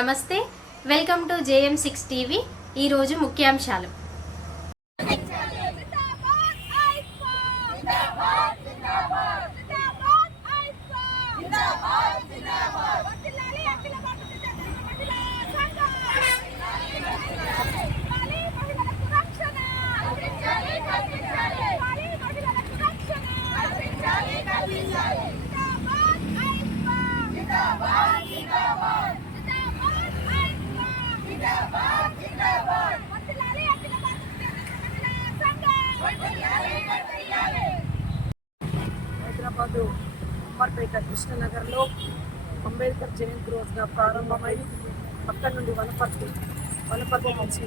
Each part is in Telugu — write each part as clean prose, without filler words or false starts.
నమస్తే, వెల్కమ్ టు JM6 టీవీ. ఈరోజు ముఖ్యాంశాలు. హైదరాబాదు అమర్పేట కృష్ణనగర్లో అంబేద్కర్ జయంతి రోజున ప్రారంభమై అక్కడి నుండి వనపర్తి నుంచి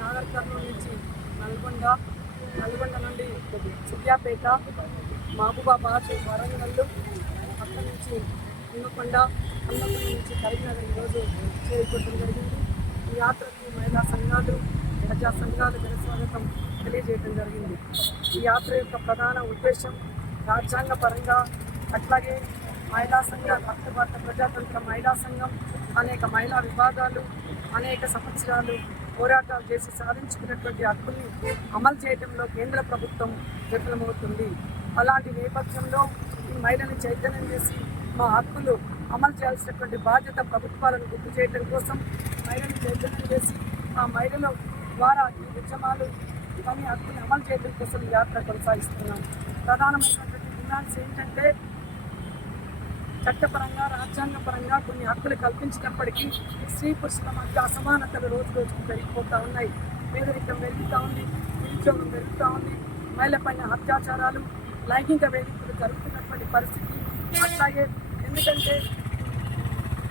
నాగర్ కర్నూలు నుంచి నల్గొండ నుండి సూర్యాపేట, మహబూబాబాద్, వరంగల్, అక్కడి నుంచి హన్మకొండ నుంచి కరీంనగర్ ఈరోజు చేరుకోవడం జరిగింది. ఈ యాత్రకు మహిళా సంఘాలు, ప్రజా సంఘాలు ఘనస్వాగతం తెలియజేయడం జరిగింది. ఈ యాత్ర యొక్క ప్రధాన ఉద్దేశం రాజ్యాంగ పరంగా, అట్లాగే మహిళా సంఘాలు, అఖిల భారత ప్రజాతంత్ర మహిళా సంఘం అనేక మహిళా విభాగాలు అనేక సంవత్సరాలు పోరాటాలు చేసి సాధించుకున్నటువంటి హక్కుల్ని అమలు చేయడంలో కేంద్ర ప్రభుత్వం విఫలమవుతుంది. అలాంటి నేపథ్యంలో ఈ మహిళని చైతన్యం చేసి మా హక్కులు అమలు చేయాల్సినటువంటి బాధ్యత ప్రభుత్వాలను గుర్తు చేయడం కోసం మహిళని చైతన్యం చేసి ఆ మహిళల ద్వారా ఈ ఉద్యమాలు ఇవన్నీ హక్కులు అమలు చేయడం కోసం ఈ యాత్ర కొనసాగిస్తున్నాం. ప్రధానమైనటువంటి డిమాండ్స్ ఏంటంటే, చట్టపరంగా రాజ్యాంగపరంగా కొన్ని హక్కులు కల్పించినప్పటికీ స్త్రీ పురుషుల మధ్య అసమానతలు రోజు రోజుకు పెరిగిపోతూ ఉన్నాయి. పేదరికం పెరుగుతూ ఉంది, నిరుద్యోగం పెరుగుతూ ఉంది, మహిళపైన అత్యాచారాలు, లైంగిక వేదికలు జరుగుతున్నటువంటి పరిస్థితి. అట్లాగే ఎందుకంటే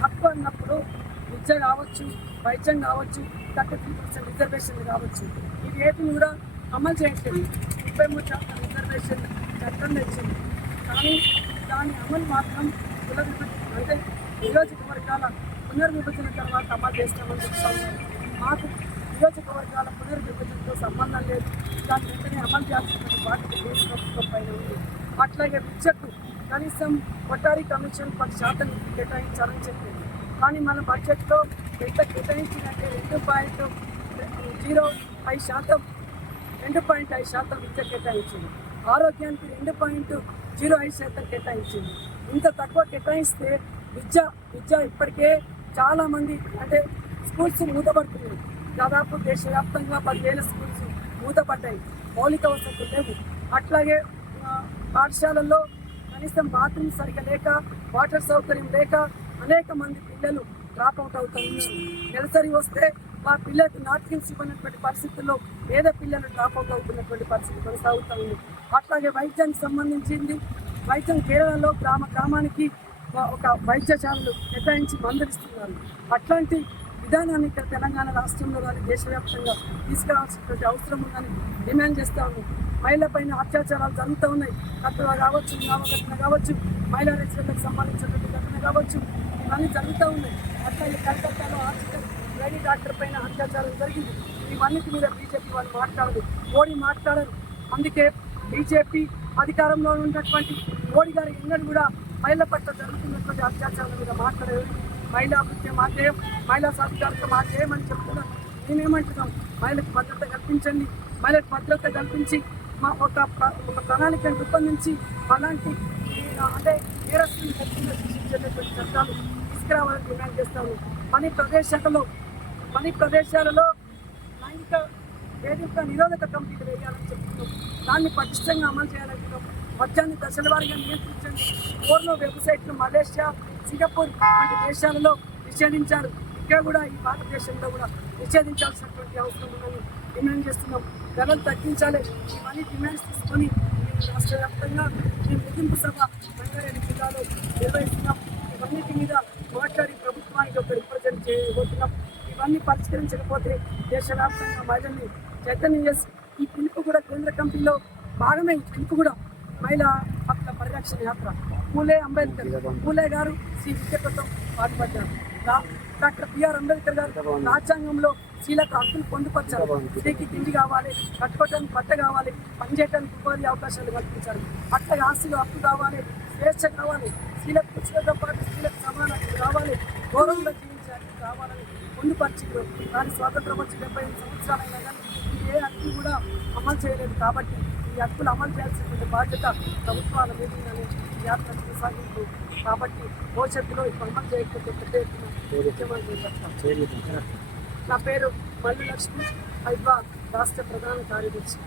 హక్కు అన్నప్పుడు విద్య కావచ్చు, వైద్యం కావచ్చు, 33% రిజర్వేషన్ కావచ్చు, ఇవి ఏటిని కూడా అమలు చేయట్లేదు. 33% రిజర్వేషన్ చట్టం తెచ్చింది, కానీ దాని అమలు మాత్రం అంటే నియోజకవర్గాల పునర్విభజన తర్వాత అమలు చేస్తామని చెప్తాము. మాకు నియోజకవర్గాల పునర్విభజనతో సంబంధం లేదు, దాని వెంటనే అమలు చేయాల్సినటువంటి బాధ్యత కేంద్ర ప్రభుత్వం పైన ఉంది. అట్లాగే విద్యకు కనీసం కొఠారి కమిషన్ 10% కేటాయించాలని చెప్పింది, కానీ మన బడ్జెట్లో ఎంత కేటాయించినట్టే 2.05% విద్య కేటాయించింది. ఆరోగ్యానికి 2.05% కేటాయించింది. ఇంత తక్కువ కేటాయిస్తే విద్య ఇప్పటికే చాలామంది అంటే స్కూల్స్ మూతపడుతున్నాయి. దాదాపు దేశవ్యాప్తంగా 10,000 స్కూల్స్ మూతపడ్డాయి, మౌలిక వసతులు లేవు. అట్లాగే పాఠశాలల్లో కనీసం బాత్రూమ్ సరిగ్గా లేక, వాటర్ సౌకర్యం లేక అనేక మంది పిల్లలు డ్రాప్ అవుట్ అవుతున్నారు. నెలసరి వస్తే మా పిల్లలకు నాప్కిన్స్ ఇవ్వనటువంటి పరిస్థితుల్లో పేద పిల్లలు డ్రాప్ అవుట్ అవుతున్నటువంటి పరిస్థితి కొనసాగుతూ ఉంది. అట్లాగే వైద్యానికి సంబంధించింది, వైద్యం కేరళలో గ్రామానికి ఒక వైద్యశాలలు కేటాయించి మందులు ఇస్తున్నారు. అట్లాంటి విధానాన్ని ఇక్కడ తెలంగాణ రాష్ట్రంలో కానీ దేశవ్యాప్తంగా తీసుకురావాల్సినటువంటి అవసరం ఉందని డిమాండ్ చేస్తూ ఉన్నాం. మహిళపైన అత్యాచారాలు జరుగుతూ ఉన్నాయి. కత్తుల కావచ్చు, నామఘటన కావచ్చు, మహిళా రెసిడెంట్లకు సంబంధించినటువంటి ఘటన కావచ్చు, ఇవన్నీ జరుగుతూ ఉన్నాయి. అట్లాగే కలకత్తాలో హాస్పిటల్ లేడీ డాక్టర్ పైన అత్యాచారం జరిగింది. ఇవన్నిటి మీద బీజేపీ వాళ్ళు మాట్లాడదు, మోడీ మాట్లాడరు. అందుకే బీజేపీ అధికారంలో ఉన్నటువంటి మోడీ గారి ఎన్నడూ కూడా మహిళల పట్ల జరుగుతున్నటువంటి అత్యాచారాల మీద మాట్లాడేది. మహిళా అభివృద్ధి మాకేం, మహిళా సాధికారత మాకేమని చెప్తున్నాం. మేమేమంటున్నాం, మహిళలకు భద్రత కల్పించండి, మహిళలకు భద్రత కల్పించి మా ఒక ప్రణాళికను రూపొందించి అలాంటి అంటే నేరస్తులను శిక్షించేటటువంటి చట్టాలు తీసుకురావాలని డిమాండ్ చేస్తాము. పని ప్రదేశాలలో లైంగిక వేదిక నిరోధక కమిటీలు వేయాలని చెప్తున్నాం. దాన్ని పటిష్టంగా అమలు చేయాలంటున్నాం. మద్యాన్ని దశల వారీగా నియంత్రించండి. పోర్నో వెబ్సైట్లు మలేషియా, సింగపూర్ వంటి దేశాలలో నిషేధించారు. ఇక్కడ కూడా ఈ భారతదేశంలో కూడా నిషేధించాల్సినటువంటి అవసరం ఉందని డిమాండ్ చేస్తున్నాం. ధరలు తగ్గించాలి. ఇవన్నీ డిమాండ్స్ తీసుకొని రాష్ట్ర వ్యాప్తంగా ఈ ముగింపు సభ రంగారెడ్డి జిల్లాలో నిర్వహిస్తున్నాం. ఇవన్నిటి మీద మాట్లాడి ప్రభుత్వానికి ఒక రిప్రజెంట్ చేయబోతున్నాం. ఇవన్నీ పరిష్కరించకపోతే దేశవ్యాప్తంగా మహిళల్ని చైతన్యం చేసి ఈ పిలుపు కూడా కేంద్ర కమిటీలో భాగమే. ఈ పిలుపు కూడా మహిళా హక్కుల పరిరక్షణ యాత్ర. పూలే గారు శ్రీ విద్యతో పాటుపడ్డారు. డాక్టర్ బిఆర్ అంబేద్కర్ గారు రాజ్యాంగంలో స్త్రీలకు హక్కులు పొందుపరిచారు. స్త్రీకి తిండి కావాలి, కట్టుకోవడానికి బట్ట కావాలి, పనిచేయడానికి ఉపాధి అవకాశాలు కల్పించారు. అట్లాగే ఆస్తిలో హక్కు కావాలి, స్వేచ్ఛ కావాలి, స్త్రీలకు పురుషులతో పాటు స్త్రీలకు సమానం కావాలి, గౌరవంగా జీవించాలి కావాలని పొందుపరిచిండ్రు. కానీ స్వాతంత్రం వచ్చి 75 సంవత్సరాలైనా కానీ ఏ హక్కు కూడా అమలు చేయలేదు. కాబట్టి ఈ హక్కులు అమలు చేయాల్సినటువంటి బాధ్యత ప్రభుత్వాల మీద ఉందని ఈ యాత్ర కొనసాగింపు. కాబట్టి భవిష్యత్తులో ఇప్పుడు అమలు చేయకపోతే పెద్ద ఎత్తున ముఖ్యమంత్రి చెప్తాం. నా పేరు మల్లు లక్ష్మి, హైదరాబాద్ రాష్ట్ర ప్రధాన కార్యదర్శి.